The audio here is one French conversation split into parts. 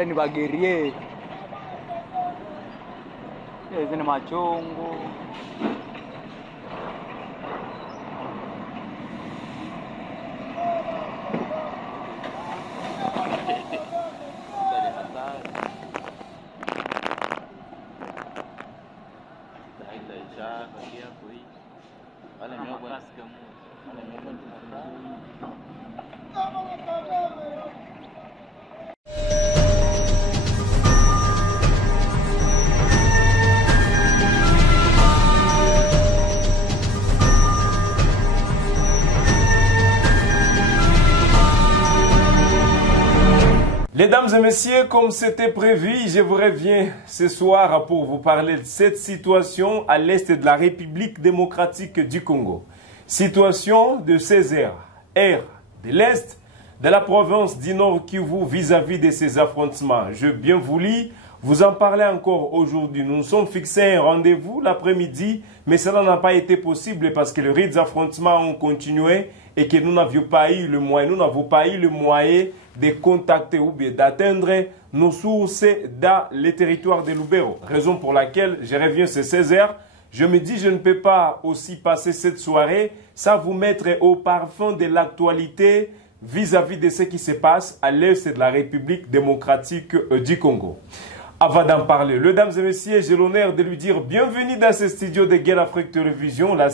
wale ni bagerie. Hizi ni machungu. Mesdames et messieurs, comme c'était prévu, je vous reviens ce soir pour vous parler de cette situation à l'est de la République démocratique du Congo. Situation de Césaire, air de l'est de la province du Nord Kivu vis-à-vis de ces affrontements. Je bien voulu vous en parler encore aujourd'hui. Nous nous sommes fixés un rendez-vous l'après-midi, mais cela n'a pas été possible parce que les rites d'affrontement ont continué et que nous n'avions pas eu le moyen, de contacter ou bien d'atteindre nos sources dans les territoires de Lubero. Raison pour laquelle je reviens ce 16h. Je me dis, je ne peux pas aussi passer cette soirée sans vous mettre au parfum de l'actualité vis-à-vis de ce qui se passe à l'est de la République démocratique du Congo. Avant d'en parler, mesdames et messieurs, j'ai l'honneur de lui dire bienvenue dans ce studio de Guerre Afrique Télévision, la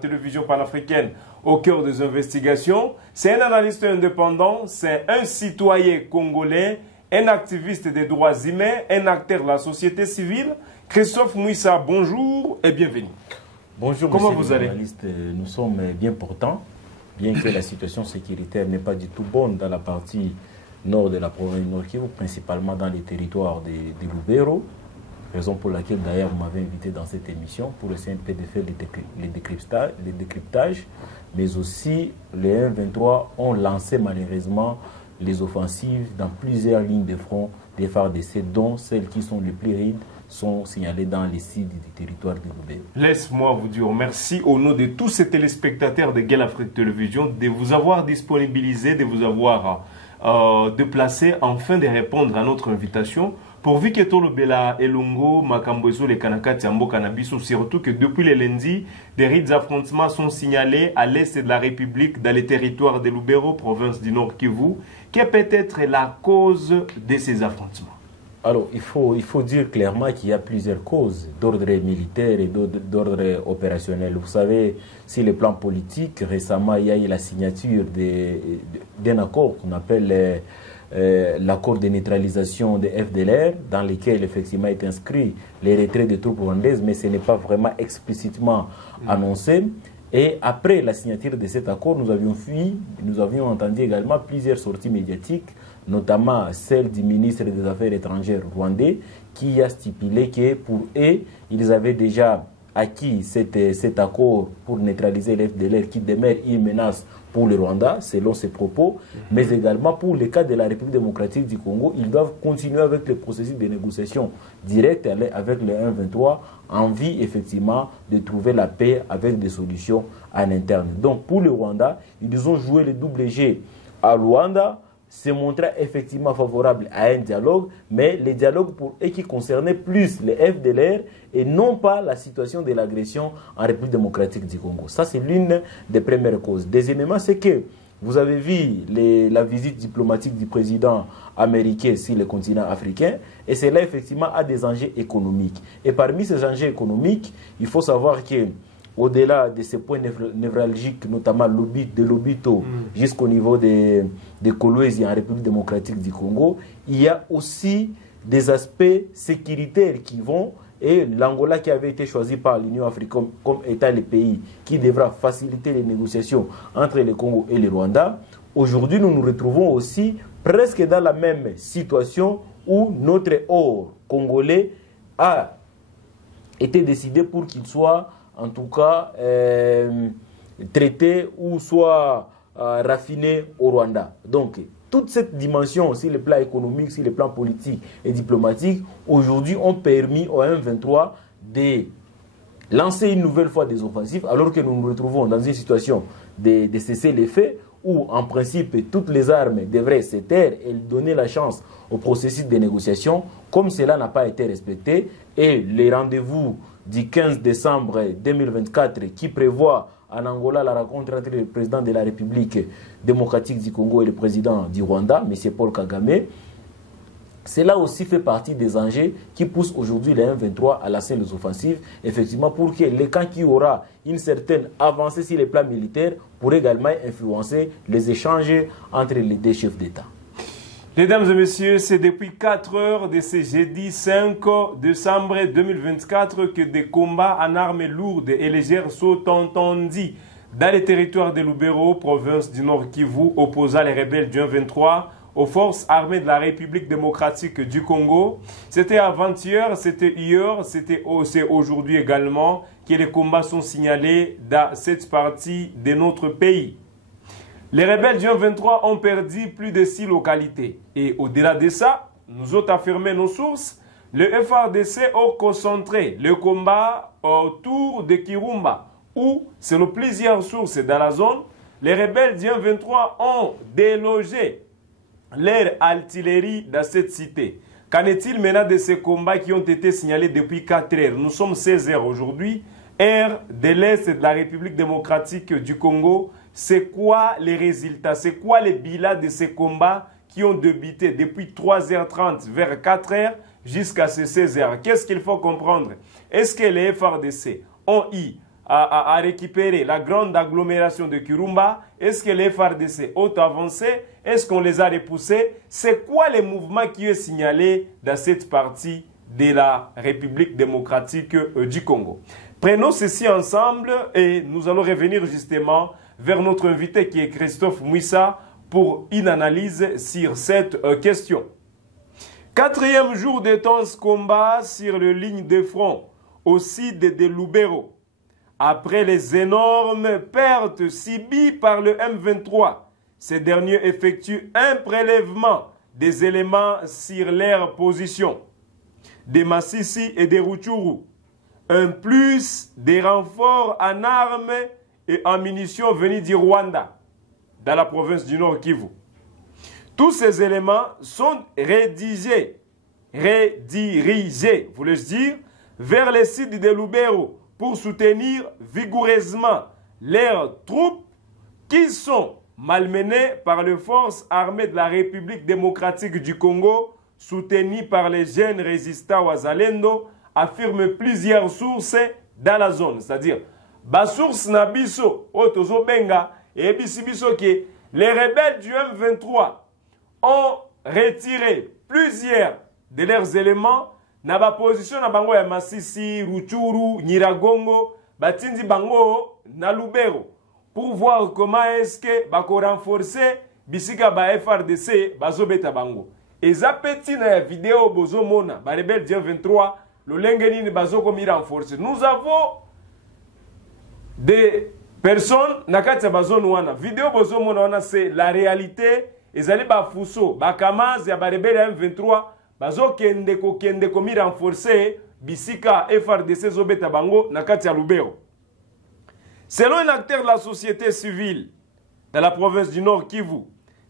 télévision panafricaine au cœur des investigations. C'est un analyste indépendant, c'est un citoyen congolais, un activiste des droits humains, un acteur de la société civile. Christophe Mouissa, bonjour et bienvenue. Bonjour, comment vous allez? Nous sommes bien portants, bien que la situation sécuritaire n'est pas du tout bonne dans la partie nord de la province du Nord Kivu, principalement dans les territoires de Lubero, raison pour laquelle d'ailleurs vous m'avez invité dans cette émission pour essayer un peu de faire les décryptages, mais aussi les 1-23 ont lancé malheureusement les offensives dans plusieurs lignes de front des FARDC, dont celles qui sont les plus rides sont signalées dans les sites du territoire de Lubero. Laisse-moi vous dire merci au nom de tous ces téléspectateurs de Guerre Afrique Télévision de vous avoir disponibilisé, de vous avoir déplacé afin de répondre à notre invitation. Pourvu que tout le Bela Elongo, Makambozo, les Kanakati, Ambo Canabiso, surtout que depuis le lundi, des rites d'affrontement sont signalés à l'est de la République, dans les territoires de Lubero, province du Nord Kivu. Quelle peut être la cause de ces affrontements? Alors, il faut dire clairement qu'il y a plusieurs causes d'ordre militaire et d'ordre opérationnel. Vous savez, sur le plan politique, récemment, il y a eu la signature d'un accord qu'on appelle l'accord de neutralisation de FDLR, dans lequel effectivement est inscrit les retraits des troupes rwandaises, mais ce n'est pas vraiment explicitement annoncé. Et après la signature de cet accord, nous avions entendu également plusieurs sorties médiatiques, notamment celle du ministre des Affaires étrangères rwandais, qui a stipulé que pour eux, ils avaient déjà acquis cet accord pour neutraliser les FDLR qui demeure une menace pour le Rwanda, selon ses propos, mais également pour le cas de la République démocratique du Congo, ils doivent continuer avec le processus de négociation directe avec le 1-23 en vue effectivement de trouver la paix avec des solutions en interne. Donc pour le Rwanda, ils ont joué le double jeu à Luanda, se montra effectivement favorable à un dialogue, mais le dialogue pour eux qui concernait plus les FDLR et non pas la situation de l'agression en République démocratique du Congo. Ça, c'est l'une des premières causes. Deuxièmement, c'est que vous avez vu la visite diplomatique du président américain sur le continent africain, et cela effectivement a des enjeux économiques. Et parmi ces enjeux économiques, il faut savoir que au-delà de ces points névralgiques, notamment de Lobito jusqu'au niveau de Kolwezi en République démocratique du Congo, il y a aussi des aspects sécuritaires qui vont, et l'Angola qui avait été choisi par l'Union africaine comme état le pays qui devra faciliter les négociations entre le Congo et le Rwanda. Aujourd'hui, nous nous retrouvons aussi presque dans la même situation où notre or congolais a été décidé pour qu'il soit en tout cas traité ou soit raffiné au Rwanda. Donc, toute cette dimension, sur le plan économique, sur le plan politique et diplomatique, aujourd'hui ont permis au M23 de lancer une nouvelle fois des offensives, alors que nous nous retrouvons dans une situation de cesser les faits, où en principe toutes les armes devraient se taire et donner la chance au processus de négociation, comme cela n'a pas été respecté, et les rendez-vous du 15 décembre 2024 qui prévoit en Angola la rencontre entre le président de la République démocratique du Congo et le président du Rwanda, M. Paul Kagame, cela aussi fait partie des enjeux qui poussent aujourd'hui les M23 à lancer les offensives, effectivement pour que les camps qui aura une certaine avancée sur les plans militaires pourraient également influencer les échanges entre les deux chefs d'État. Mesdames et messieurs, c'est depuis 4 heures de ce jeudi 5 décembre 2024 que des combats en armes lourdes et légères sont entendus dans les territoires de Lubero, province du Nord Kivu, opposant les rebelles du M23 aux forces armées de la République démocratique du Congo. C'était avant-hier, c'était hier, c'est aujourd'hui également que les combats sont signalés dans cette partie de notre pays. Les rebelles du M23 ont perdu plus de 6 localités. Et au-delà de ça, nous autres affirmé nos sources, le FARDC a concentré le combat autour de Kirumba, où, selon plusieurs sources dans la zone, les rebelles du M23 ont délogé leur artillerie dans cette cité. Qu'en est-il maintenant de ces combats qui ont été signalés depuis 4 heures? Nous sommes 16 heures aujourd'hui, heure de l'Est de la République démocratique du Congo. C'est quoi les résultats? C'est quoi les bilans de ces combats qui ont débuté depuis 3h30 vers 4h jusqu'à ces 16h? Qu'est-ce qu'il faut comprendre? Est-ce que les FARDC ont eu à récupérer la grande agglomération de Kirumba? Est-ce que les FARDC ont avancé? Est-ce qu'on les a repoussés? C'est quoi les mouvements qui est signalé dans cette partie de la République démocratique du Congo? Prenons ceci ensemble et nous allons revenir justement vers notre invité qui est Christophe Mwissa pour une analyse sur cette question. 4e jour de tense combat sur les lignes de front au site de Lubero. Après les énormes pertes subies par le M23, ces derniers effectuent un prélèvement des éléments sur leur position, des Massissi et des Rutshuru, un plus des renforts en armes et en munitions venus du Rwanda, dans la province du Nord Kivu. Tous ces éléments sont redirigés, voulais-je dire, vers les sites de Lubero pour soutenir vigoureusement leurs troupes qui sont malmenées par les forces armées de la République démocratique du Congo, soutenues par les jeunes résistants Wazalendo, affirment plusieurs sources dans la zone. C'est-à-dire, source Nabiso, Otozo Benga, et Bisibiso que les rebelles du M23 ont retiré plusieurs de leurs éléments na ba position na bango ya Masisi, Rutshuru, Nyiragongo, batindi bango na Lubero pour voir comment est-ce que bako renforcer bisika ba FARDC bazobeta bango. Eza petit na vidéo bozo mona ba rebelle du M23 le lengeni ni bazoko mi renforcer. Nous avons des personnes na kati ya bazone wana. Vidéo bozo mona wana c'est la réalité. Ezali ba fuso ba kamaz ya ba rebelle M23 bazo kende ko mi renforcer bisika FARDC zobeta bango na kati ya Lubero. Selon un acteur de la société civile de la province du Nord Kivu,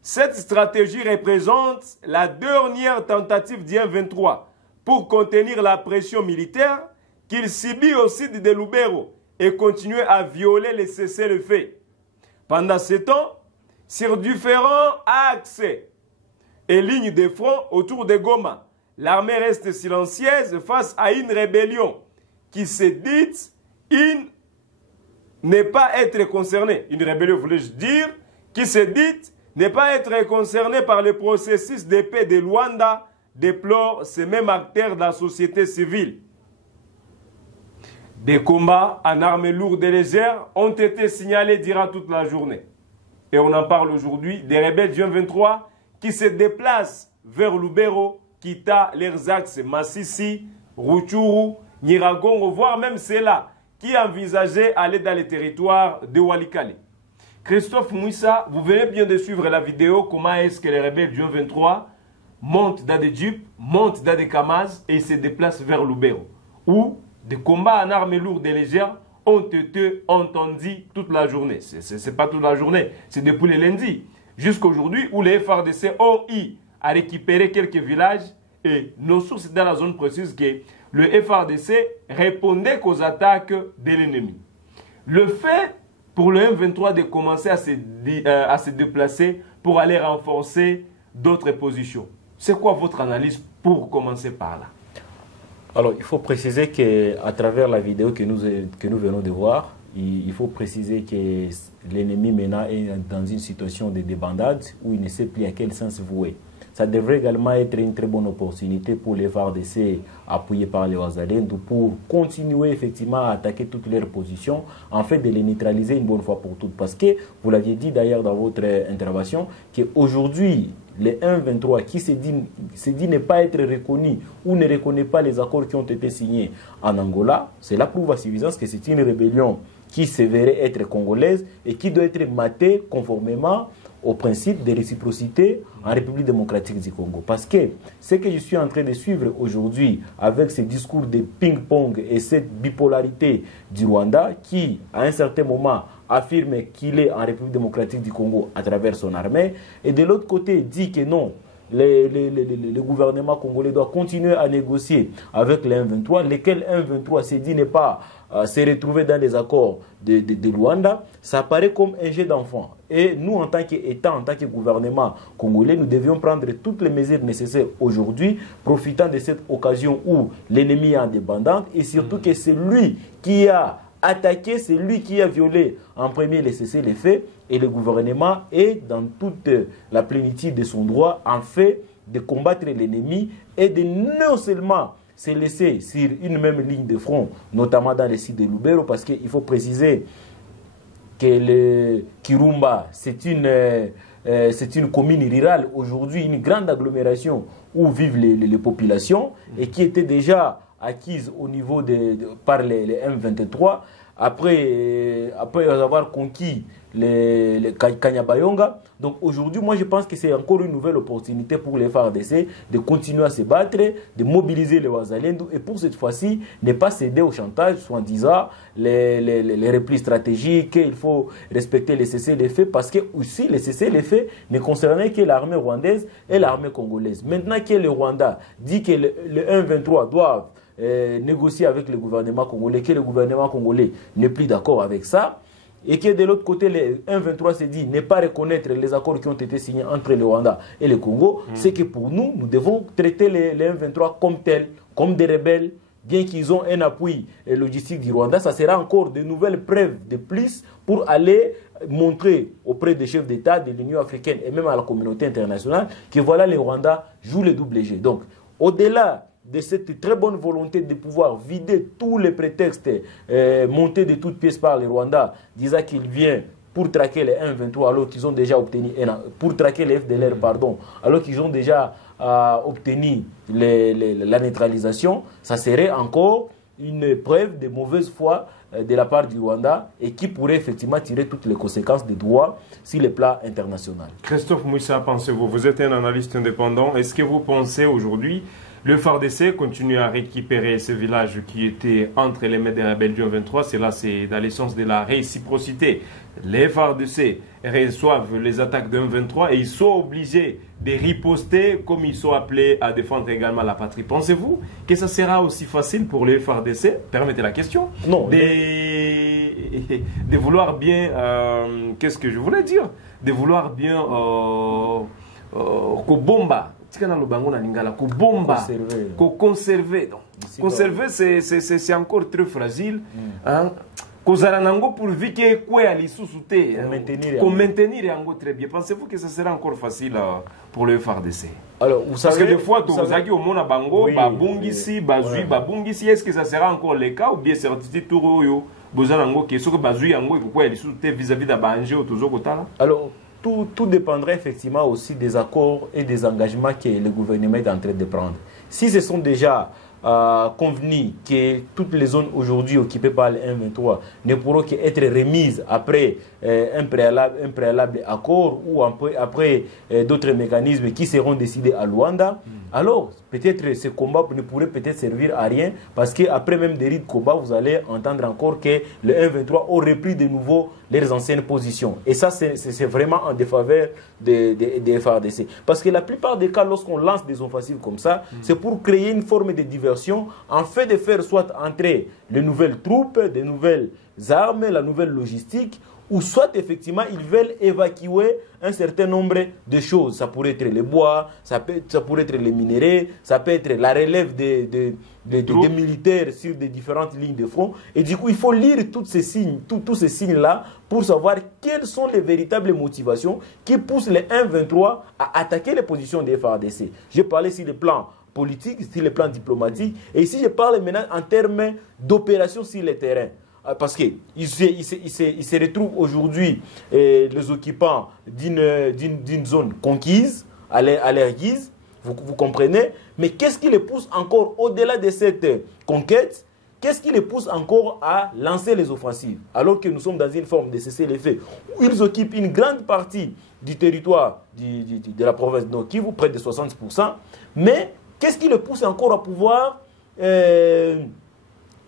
cette stratégie représente la dernière tentative du M23 pour contenir la pression militaire qu'il subit au site de Lubero et continuer à violer les cessez-le-feu. Pendant ce temps, sur différents axes et lignes de front autour de Goma, l'armée reste silencieuse face à une rébellion qui se dit ne pas être concernée. Une rébellion, voulais-je dire, qui se dit ne pas être concernée par le processus de paix de Luanda, déplore ces mêmes acteurs de la société civile. Des combats en armes lourdes et légères ont été signalés durant toute la journée. Et on en parle aujourd'hui des rebelles du M23 qui se déplacent vers Lubero, quittant leurs axes Massissi, Rutshuru, Nyiragongo, voire même ceux-là qui envisageaient aller dans les territoires de Walikale. Christophe Mwissa, vous venez bien de suivre la vidéo, comment est-ce que les rebelles du M23 montent dans des jeeps, montent dans des Kamaz et se déplacent vers Lubero, où des combats en armes lourdes et légères ont été entendus toute la journée. Ce n'est pas toute la journée, c'est depuis le lundi jusqu'à aujourd'hui où les FARDC ont eu à récupérer quelques villages et nos sources dans la zone précisent que le FARDC répondait qu'aux attaques de l'ennemi. Le fait pour le M23 de commencer à se déplacer pour aller renforcer d'autres positions, c'est quoi votre analyse pour commencer par là? Alors, il faut préciser qu'à travers la vidéo que nous venons de voir, il faut préciser que l'ennemi maintenant est dans une situation de débandade où il ne sait plus à quel sens vouer. Ça devrait également être une très bonne opportunité pour les FARDC appuyés par les Wazalendo pour continuer effectivement à attaquer toutes leurs positions, en fait de les neutraliser une bonne fois pour toutes. Parce que, vous l'aviez dit d'ailleurs dans votre intervention, qu'aujourd'hui, les 1-23 qui se dit ne pas être reconnu ou ne reconnaît pas les accords qui ont été signés en Angola, cela prouve à suffisance que c'est une rébellion qui se verrait être congolaise et qui doit être matée conformément au principe de réciprocité en République démocratique du Congo. Parce que ce que je suis en train de suivre aujourd'hui avec ce discours de ping-pong et cette bipolarité du Rwanda qui, à un certain moment, affirme qu'il est en République démocratique du Congo à travers son armée, et de l'autre côté dit que non, le gouvernement congolais doit continuer à négocier avec les M23, lesquels M23 s'est dit ne pas se retrouver dans les accords de Luanda. Ça paraît comme un jeu d'enfant. Et nous, en tant qu'État, en tant que gouvernement congolais, nous devions prendre toutes les mesures nécessaires aujourd'hui, profitant de cette occasion où l'ennemi est en débandante, et surtout que c'est lui qui a attaqué, c'est lui qui a violé en premier les cessez-le-feu, et le gouvernement est dans toute la plénitude de son droit en fait de combattre l'ennemi et de non seulement se laisser sur une même ligne de front, notamment dans les sites de Lubero, parce qu'il faut préciser que le Kirumba, c'est une commune rurale, aujourd'hui une grande agglomération où vivent les populations et qui était déjà acquise au niveau par les M23 après avoir conquis les Kanyabayonga. Donc aujourd'hui, moi je pense que c'est encore une nouvelle opportunité pour les FARDC de continuer à se battre, de mobiliser les Wazalendo et pour cette fois-ci, ne pas céder au chantage, soit en disant les replis stratégiques, il faut respecter les cessez-le-feu parce que aussi les cessez-le-feu ne concernaient que l'armée rwandaise et l'armée congolaise. Maintenant que le Rwanda dit que le 1-23 doivent négocier avec le gouvernement congolais, que le gouvernement congolais n'est plus d'accord avec ça, et que de l'autre côté, le 1-23 se dit ne pas reconnaître les accords qui ont été signés entre le Rwanda et le Congo, c'est que pour nous, nous devons traiter les 1-23 comme tels, comme des rebelles, bien qu'ils ont un appui logistique du Rwanda. Ça sera encore de nouvelles preuves de plus pour aller montrer auprès des chefs d'État de l'Union africaine et même à la communauté internationale que voilà, le Rwanda joue le double jeu. Donc, au-delà de cette très bonne volonté de pouvoir vider tous les prétextes montés de toutes pièces par le Rwanda, disant qu'il vient pour traquer les 1-23 alors qu'ils ont déjà obtenu, pour traquer les FDLR, pardon, alors qu'ils ont déjà obtenu la neutralisation, ça serait encore une preuve de mauvaise foi de la part du Rwanda et qui pourrait effectivement tirer toutes les conséquences des droits sur le plan international. Christophe Mouissa, pensez-vous, vous êtes un analyste indépendant, est-ce que vous pensez aujourd'hui le FARDC continue à récupérer ce village qui était entre les mains des rebelles du 23. Cela, c'est dans l'essence de la réciprocité. Les FARDC reçoivent les attaques d'un 23 et ils sont obligés de riposter comme ils sont appelés à défendre également la patrie. Pensez-vous que ça sera aussi facile pour les FARDC, permettez la question, non, de vouloir bien, qu'est-ce que je voulais dire, de vouloir bien Kobomba, conserver. Conserver, c'est encore très fragile. Kozaranango pourvu que quoi ali sous-souté, maintenir yango très bien. Pensez-vous que ça sera encore facile pour le FARDC? Alors, vous savez, parce que des fois, tu as au monde à Bango, Babungisi, Bazui, Babungisi, est-ce que ça sera encore le cas ou bien certitude Touroyo, Bozanango, qui est ce que Bazui yango et quoi ali sous-souté vis-à-vis de Banjo ou toujours Kotala? Alors, tout dépendrait effectivement aussi des accords et des engagements que le gouvernement est en train de prendre. Si ce sont déjà convenus que toutes les zones aujourd'hui occupées par le 1-23 ne pourront qu'être remises après un préalable accord ou après d'autres mécanismes qui seront décidés à Luanda, alors peut-être ce combat ne pourrait peut-être servir à rien parce qu'après même des rites de combat, vous allez entendre encore que le M23 aurait repris de nouveau leurs anciennes positions. Et ça, c'est vraiment en défaveur des FARDC. Parce que la plupart des cas, lorsqu'on lance des offensives comme ça, c'est pour créer une forme de diversion, en fait de faire soit entrer les nouvelles troupes, des nouvelles armes, la nouvelle logistique, ou soit effectivement ils veulent évacuer un certain nombre de choses. Ça pourrait être les bois, ça pourrait être les minéraux, ça peut être la relève des militaires sur des différentes lignes de front. Et du coup, il faut lire tous ces signes, tous ces signes-là pour savoir quelles sont les véritables motivations qui poussent les M23 à attaquer les positions des FARDC. Je parlais sur le plan politique, sur le plan diplomatique, et ici je parle maintenant en termes d'opération sur le terrain. Parce qu'ils se retrouvent aujourd'hui, les occupants d'une zone conquise à leur guise, vous comprenez. Mais qu'est-ce qui les pousse encore au-delà de cette conquête? Qu'est-ce qui les pousse encore à lancer les offensives? Alors que nous sommes dans une forme de cessez-le-feu, où ils occupent une grande partie du territoire de la province de Nord Kivu, près de 60%. Mais qu'est-ce qui les pousse encore à pouvoir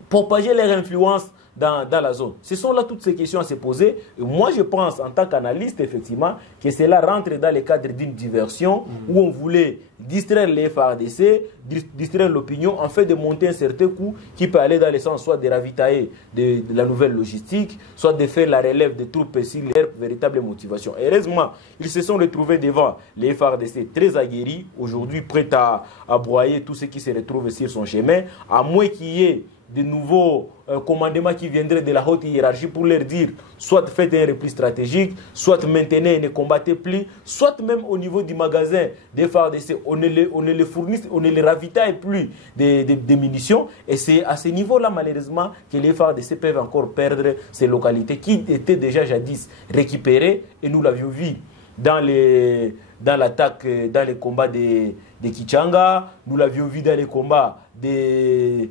propager leur influence dans la zone? Ce sont là toutes ces questions à se poser. Et moi, je pense, en tant qu'analyste, effectivement, que cela rentre dans le cadre d'une diversion où on voulait distraire les FARDC, distraire l'opinion, en fait de monter un certain coup qui peut aller dans le sens soit de ravitailler de la nouvelle logistique, soit de faire la relève des troupes sur leur véritable motivation. Heureusement, ils se sont retrouvés devant les FARDC très aguerris, aujourd'hui prêts à broyer tout ce qui se retrouve sur son chemin, à moins qu'il y ait de nouveaux commandements qui viendraient de la haute hiérarchie pour leur dire soit faites un repli stratégique, soit maintenez et ne combattez plus, soit même au niveau du magasin des FARDC, on ne les fournisse, on ne les ravitaille plus des munitions. Et c'est à ce niveau-là, malheureusement, que les FARDC peuvent encore perdre ces localités qui étaient déjà jadis récupérées. Et nous l'avions vu dans l'attaque, dans les combats de Kichanga, nous l'avions vu dans les combats de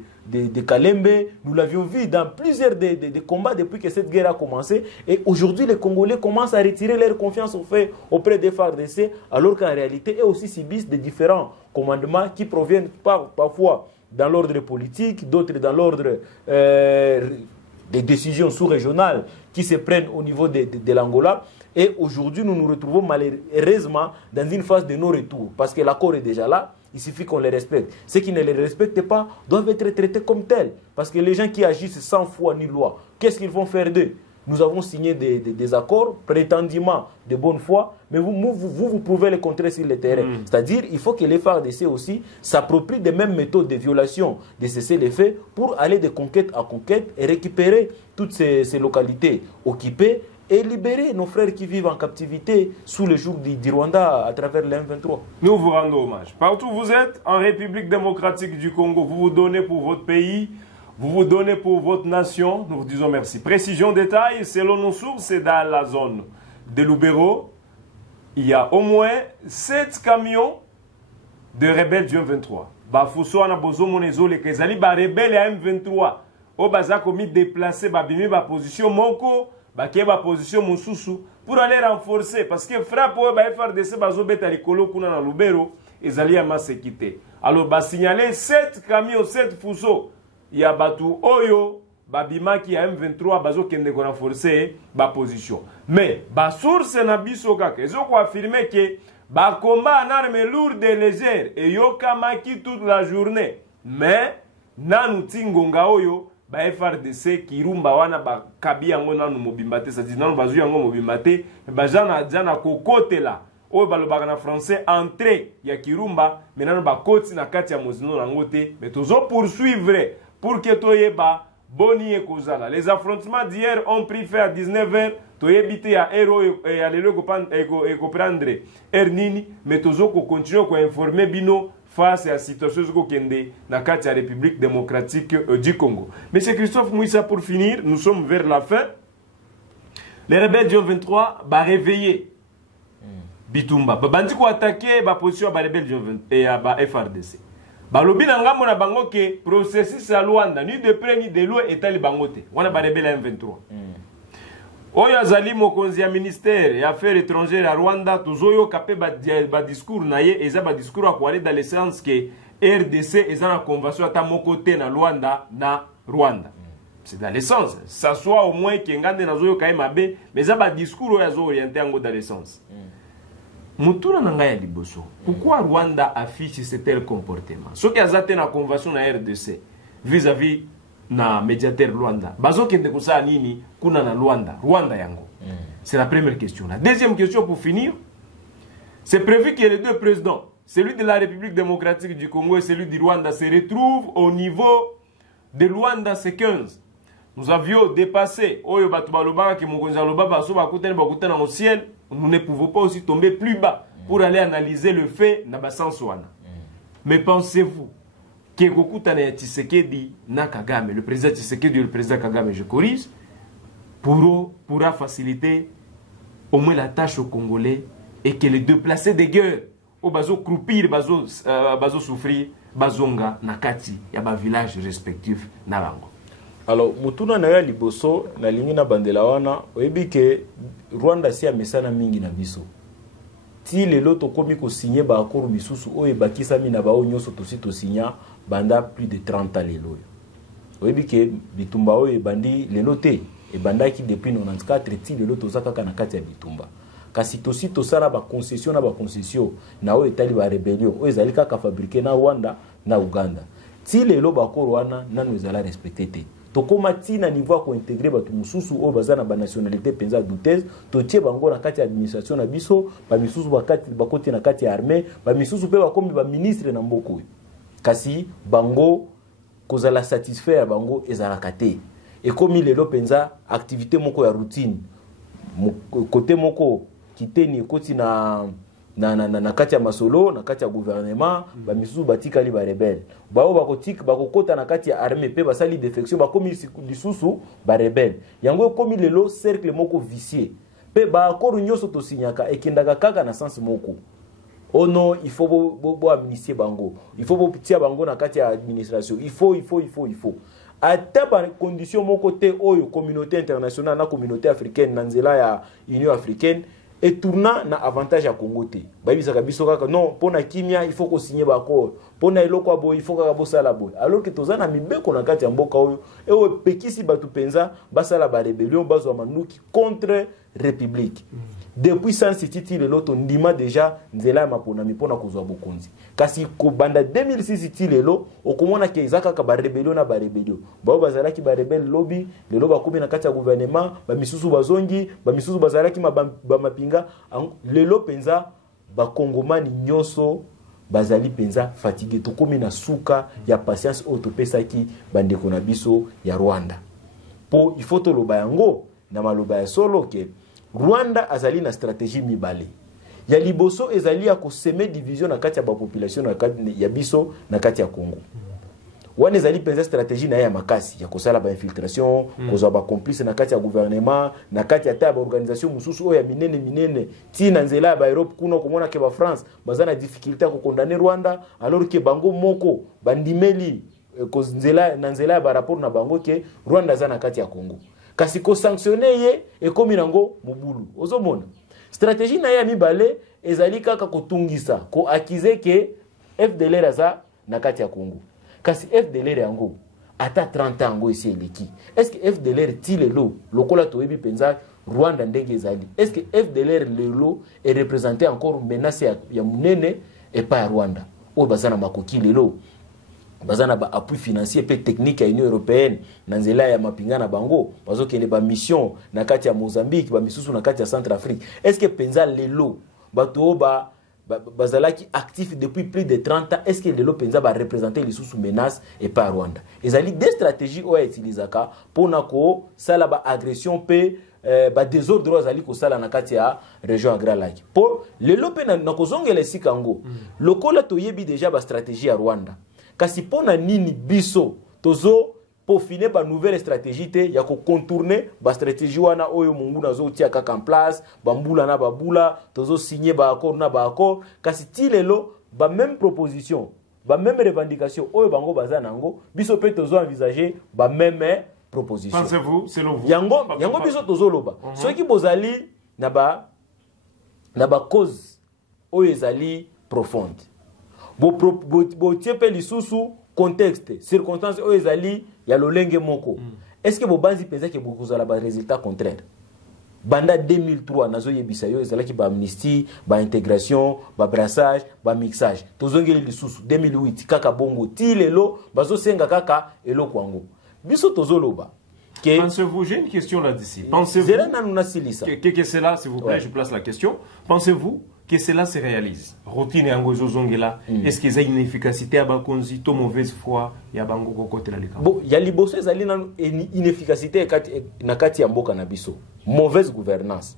Kalembe, nous l'avions vu dans plusieurs des combats depuis que cette guerre a commencé. Et aujourd'hui, les Congolais commencent à retirer leur confiance auprès des FARDC, alors qu'en réalité, eux aussi subissent des différents commandements qui proviennent parfois dans l'ordre politique, d'autres dans l'ordre des décisions sous-régionales qui se prennent au niveau de l'Angola. Et aujourd'hui, nous nous retrouvons malheureusement dans une phase de non-retour, parce que l'accord est déjà là. Il suffit qu'on les respecte. Ceux qui ne les respectent pas doivent être traités comme tels. Parce que les gens qui agissent sans foi ni loi, qu'est-ce qu'ils vont faire d'eux? Nous avons signé des accords, prétendument de bonne foi, mais vous pouvez les contrer sur le terrain. C'est-à-dire il faut que les FARDC aussi s'approprient des mêmes méthodes de violation de cessez-le-feu pour aller de conquête à conquête et récupérer toutes ces localités occupées et libérer nos frères qui vivent en captivité sous le joug du Rwanda à travers le M23. Nous vous rendons hommage. Partout où vous êtes, en République démocratique du Congo, vous vous donnez pour votre pays, vous vous donnez pour votre nation. Nous vous disons merci. Précision, détail, selon nos sources, c'est dans la zone de Lubero. Il y a au moins 7 camions de rebelles du M23. Bafuso ana bozo monezo les kezali ba rebelles à M23. O baza komi déplacer ba bimi ba position moko. Baké ba position mususu pour aller renforcer parce que frappe ba FARDC bazo beta likolo kuna na Lubero ezali ya masekité. Alors ba signaler 7 camions 7 fuso ya batu oyo babima ki ya M23 bazo kende ko renforcer ba position. Mais ba source na biso kaka ezo ko affirmer que ba combat en armes lourdes et légères et yokama ki toute la journée. Mais nanu tingonga oyo ba FARDC kirumba wana ba kabi yango nanu mobimbate c'est-à-dire nanu bazu yango mobimbate ba jana kokote la oyo balobaka na français entrée ya kirumba mais nanu ba koti na kati ya mozino nango te mais tozo poursuivre pour que toyeba boni ekozala. Les affrontements d'hier ont pris fin à 19h toyebite ya héros et ya lelo ko prendre ernini mais tozo ko continuer ko informer bino face à la situation de la République démocratique du Congo. Monsieur Christophe Mouissa, pour finir, nous sommes vers la fin. Les rebelles du 23 vont réveiller Bitumba. Bandi ko attaquer la position des rebelles du 23 et à FARDC. Balobi na ngambo na bango ke processus à Luanda ni de près ni de loin est ali bangote. Wana ba rebelle M23. oyo azali mokonzi ya ministère ya affaires étrangères à Rwanda tozoyoka pe ba discours na ye eza ba discours akoale dans le sens que RDC eza na convention ata moko te na Rwanda c'est dans le sens ça soit au moins que ngande nazoyoka ye mabe mais eza ba discours oyo azo orienté yango dans le sens mutuna na ngai ya liboso pourquoi Rwanda affiche ce tel comportement soki azate na convention na RDC vis-à-vis na médiateur Rwanda bazokende kosala nini kuna na Rwanda yango c'est la première question. La deuxième question pour finir, c'est prévu que les deux présidents, celui de la République démocratique du Congo et celui du Rwanda, se retrouvent au niveau de Rwanda C15. Nous avions dépassé oyo batu balobaka ki mokonzi aloba baso bakutana au ciel, nous ne pouvons pas aussi tomber plus bas pour aller analyser le fait na basanso wana. Mais pensez-vous que kokutana ya Tshisekedi na Kagame, le président Tshisekedi et le président Kagame, je corrige, pourra faciliter au moins la tâche aux Congolais et que les déplacés de guerre au bazo croupir, bazo souffrir, bazonga nakati ya ba village respectif na bango. Alors mutuna na ya liboso na lingi na bandela wana oyebi ke Rwanda si amesana mingi na biso. Ti lelo tokomi ko signer ba accord bisusu oyo bakisami na bao nyoso tosi to signer banda plus de 30 ans lelo. Oyebi ke bitumba oyo bandi lelo te et bandaki depuis 94 ti lelo tozaka kana kati ya bitumba. Kasi tosi tosala ba concession na oyo etali ba rébellion oyo ezali kaka fabriqué na Rwanda na Uganda. Ti lelo bakoro wana nanu ezala respecté te. Tokoma ti na niveau ko intégrer batu mususu oyo bazana ba nationalité penza douteuse totie bango na kati ya administration na biso ba misusu bakoti na kati ya armée ba misusu pe bakomi ba ministre na mboko. Kasi bango kozala satisfaire bango ezala kate. Et comme il est là penza activité moko ya routine côté moko kiteni koti na kati ya masolo na kati ya gouvernement ba misusu batikali ba rebelle bao bakotika bakokota na kati ya armée pe basali défection ba komi lisusu ba rebelle yango comme il est là cercle moko vicieux pe ba akoro nyoso to signaka ekendaka kaka na sens moko. Oh non, il faut bo amnistier bango, il faut bo tia bango na kati ya administration, il faut à telle condition mon côté oyo communauté internationale na communauté africaine na nzela ya Union africaine et tournant na avantage à Congo te ba bisaka biso kaka non pona kimia il faut ko signer ba accord pona eloko abo il faut kaka bosala boy alors que tozana mibeko na kati ya mboka oyo e o pekisi batu penza basala ba rébellion bazwa manuki contre république depuis sans titi le loto ndima déjà nzela mapona mipona kozwa bokonzi kasi ko banda 2006 titi lelo okomona ke izaka ka ba rébellion na ba rébellion ba bazala ki ba rebelle lobby lelo ba komi na kati ya gouvernement ba misusu bazongi ba misusu bazala ki ba mapinga lelo penza ba kongomani nyoso bazali penza fatigué to komi na suka ya patience autopesa ki bandeko na biso ya Rwanda po il faut to loba yango na maloba ya solo ke Rwanda azali na stratégie mibale. Ya liboso ezali ya koseme division na kati ya ba population na kati ya biso na kati ya Congo. Wana ezali penza stratégie na ya makasi ya kosala ba infiltration, kozwa ba complice na kati ya gouvernement, na kati ya ta ba organisation mususu oya minene ti na nzela ba Europe kuno komona ke ba France bazana difficulté ko condamner Rwanda alors que bango moko bandimeli ko nzela ba rapport na bango ke Rwanda za na kati ya Congo. Kasi ko sanctionner ye et komi nango mobulu ozomona stratégie na ya mibale ezali kaka kotungisa ko accuser ke FDLR za na kati ya Congo kasi FDLR yango ata 30 ans ngo isi eleki est-ce que FDLR ti lelo lokola toyebi penza Rwanda ndenge ezali est-ce que FDLR lelo est représenté encore menace ya munene et pas ya Rwanda o bazana makoki lelo bazana ba appui financier pe technique ya Union européenne na nzela ya mapinga na bango bazokende ba mission na kati ya Mozambique ba misusu na kati ya Centrafrique est-ce que penza lelo bato bazalaki actif depuis plus de 30 ans est-ce que lelo penza ba représenter les sous menace et pas Rwanda ezali des stratégies o utilisaka pona ko sala ba agression pe ba désordre azali ko sala na kati ya région ya Grand Lac po lelo pe na kozongela sikango lokola toyebi déjà ba stratégie ya Rwanda kasi pona nini biso tozo peaufiner ba nouvelle stratégie te ya ko contourner ba stratégie wana oyo mungu nazo tia kaka en place bambula na babula tozo signer ba accord na ba accord kasi tilelo ba même proposition ba même revendication oyo bango bazana ngo biso pe tozo envisager ba même proposition. Pensez-vous, selon vous? Yango biso tozoloba. Ceux qui bozali na ba cause oyo ezali profonde. Bo tiepe lisusu contexte, circonstance oyo ezali ya lolenge moko. Est-ce que bo banzi penza ke bokozala ba résultat contraire? Banda 2003 nazo yebisa yo ezalaki ba amnistie, ba intégration, ba brassage, ba mixage. Tozongeli lisusu 2008 kaka bongo ti lelo bazo senga kaka eloko yango. Biso tozoloba. Pensez-vous, j'ai une question là-dessus. Pensez-vous que cela, s'il vous plaît, je place la question. Pensez-vous que cela se réalise? Routine yango zozongela. Est-ce qu'il y a une efficacité à Bakonzi, to mauvaise foi, ya bango kokote la lika? Bon, ya liboso ezali na inefficacité na kati ya mboka na biso. Mauvaise gouvernance.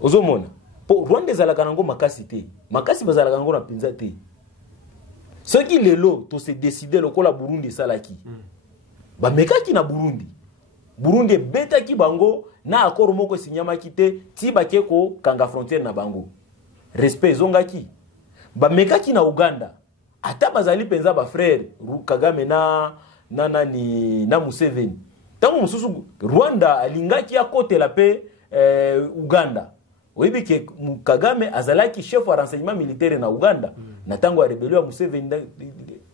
Ozomona. Po Rwanda ezalaka nango makasi te. Makasi bazalaka nango na pinza te. Ce qui lelo to se décider lokola Burundi salaki. Ba mekaki na Burundi. Burundi betaki bango na akoro moko sinyamaki te ti bakeko kanga frontière na bango. Respect zongaki. Ba mekaki na Uganda. Ata bazali penza ba frère Kagame na Museveni. Tango mususu Rwanda alingaki ya kote la pe Uganda. Oyebi ke Kagame azalaki chef wa renseignement militaire na Uganda. Na tango ya rebellion ya Museveni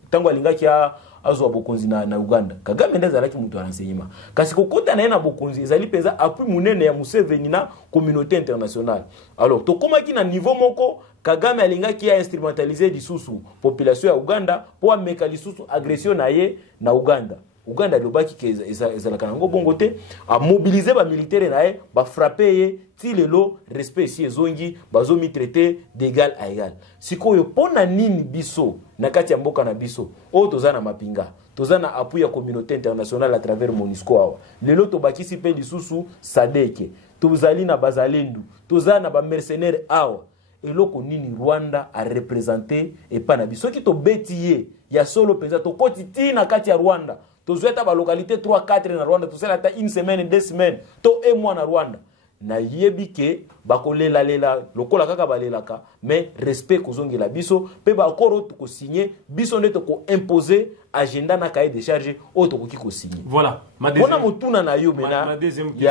tango alingaki ya azwa bokonzi na Uganda. Kagame ndaza laki mutu wa renseignement. Kasi kokota na yena bokonzi ezali penza appui munene ya Museveni na communauté internationale. Alors tokomaki na niveau moko Kagame alingaki ya instrumentaliser lisusu population ya Uganda po ameka lisusu agression na ye na Uganda. Uganda lobaki ke ezalaka nango bongo te a mobiliser ba militaire na ye ba frapper ye ti lelo respect si ezongi bazomi traité d'égal à égal. Sikoyo pona nini biso na kati ya mboka na biso o tozana mapinga tozana appui ya communauté internationale à travers MONUSCO awa lelo tobakisi pe lisusu sadeke tozali na bazalendu tozana ba mercenaires awa eloko nini Rwanda a représenter et pas na biso ki to betiye ya solo penza to koti na kati ya Rwanda tozweta ba localité 3-4 na Rwanda tozela ta une semaine 2 semaines to un mois na Rwanda na yebike bakolela lela lokola kaka balelaka mais respect kozongela biso pe bakoro to signer biso ndeto ko imposer agenda na cahier de charge auto ko ko signer. Voilà ma deuxième question.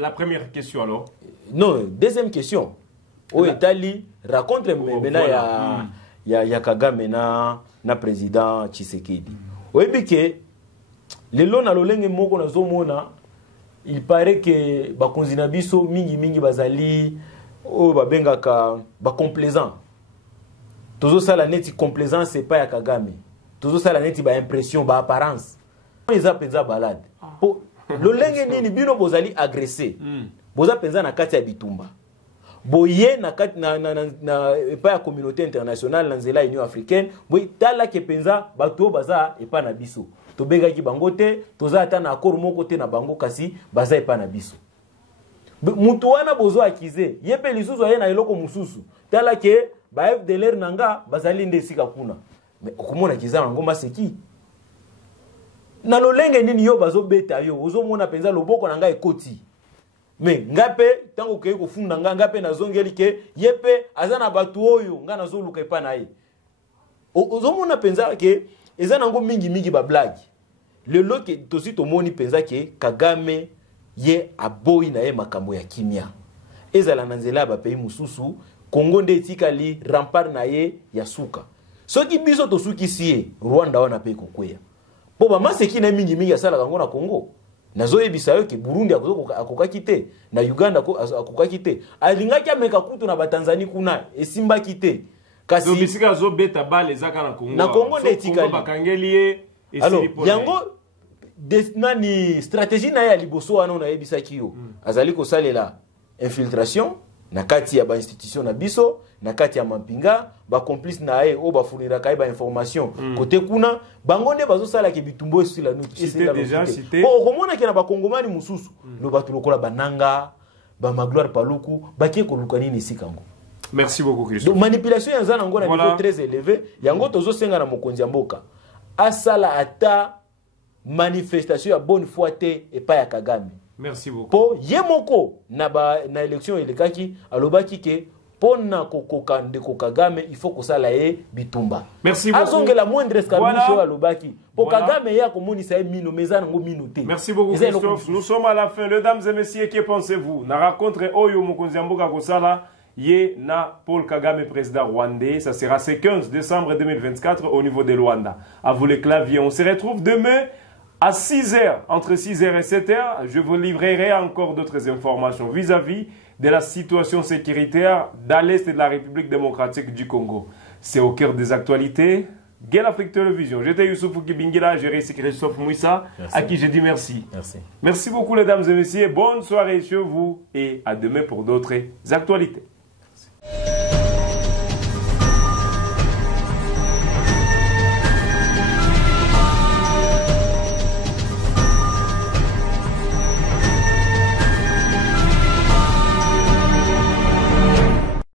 La première question alors. Non, deuxième question. O Italie raconte maintenant ya Kagame na président Tshisekedi. Oyebike lelo na lolenge moko na zomona il paraît que bakonzi na biso mingi bazali o babengaka ba complaisant. Tozo sala neti complaisance c'est pas ya Kagame. Tozo sala neti ba impression ba apparence. Eza penza balade. Po lolenge nini bino bozali agressé. Boza penza na kati ya bitumba. Boye na kati na pas ya communauté internationale na nzela Union africaine, boy tala ke penza bato baza epa na biso. Tobega ki bango te, toza ata na akoro moko te na bango kasi baza epa na biso. Mutu wana bozo akize, yepe lisusu aye na eloko mususu. Tala ke ba FDLR nanga bazali nde sika kuna. Mais okomona kiza nango maseki. Na lolenge nini yo bazo beta yo, ozo mona penza loboko nanga ekoti. Mais ngape tango ke ko funda ngape na zongeli ke yepe azana batu oyo nga nazo luka epa na ye. Ozo mona penza ke eza nango mingi ba blague. Le loke tosi to moni penza ke Kagame ye aboyi na ye makambo ya kimia. Ezala nanzela ba pays mususu Kongo nde etikali rempart na ye ya suka. Soki biso to suki siye Rwanda wana pe kokweya. Po ba maseki na mingi asala kango na Kongo. Nazo yebisa yo ke Burundi akokaki te na Uganda akokaki te. Alingaki ameka kutu na Batanzanie kuna esimbaki te. Kasi bisika zo beta bale zaka na Kongo. Na Kongo nde etikali. Bakangeli ye yango nani stratégie na ya liboso wana na yebisa kiyo. Azali ko salela infiltration na kati ya ba institution na biso, na kati ya mampinga, ba complice na ye o ba fournira kai ba information. Côté kuna bango nde bazo sala ke bitumbo sur la nuit. C'était déjà cité. Bon, komona ke na ba kongomani mususu, lo batu lokola bananga, ba magloire paluku, ba ke ko lukani ni sikango. Merci beaucoup Christophe. Donc manipulation ya zana ngona niveau très élevé, yango tozo senga na mokonzi ya mboka. Asala ata manifestation ya bonne foi te et pas ya Kagame. Merci beaucoup. Po yemoko na élection elekaki alobaki ke pona kokoka ndeko Kagame il faut que ça la bitumba. Merci beaucoup. Azonge la moindre escalation Voilà. à l'obaki. Pour Kagame ya komonisa mino mezana ngo minuté. Merci beaucoup Christophe. Nous sommes à la fin. Mesdames et messieurs, que pensez-vous? Na rencontre Oyo Mokonzi Mboka Kosala Yé na Paul Kagame, président rwandais. Ça sera ce 15 décembre 2024 au niveau de Luanda. À vous les claviers. On se retrouve demain à 6h, entre 6h et 7h. Je vous livrerai encore d'autres informations vis-à-vis de la situation sécuritaire dans l'Est de la République démocratique du Congo. C'est au cœur des actualités. Guerre Afrique Télévision. J'étais Youssouf Kibingila, j'ai réussi Christophe Mouissa, à qui je dis merci. Merci. Merci beaucoup, mesdames et messieurs. Bonne soirée chez vous et à demain pour d'autres actualités.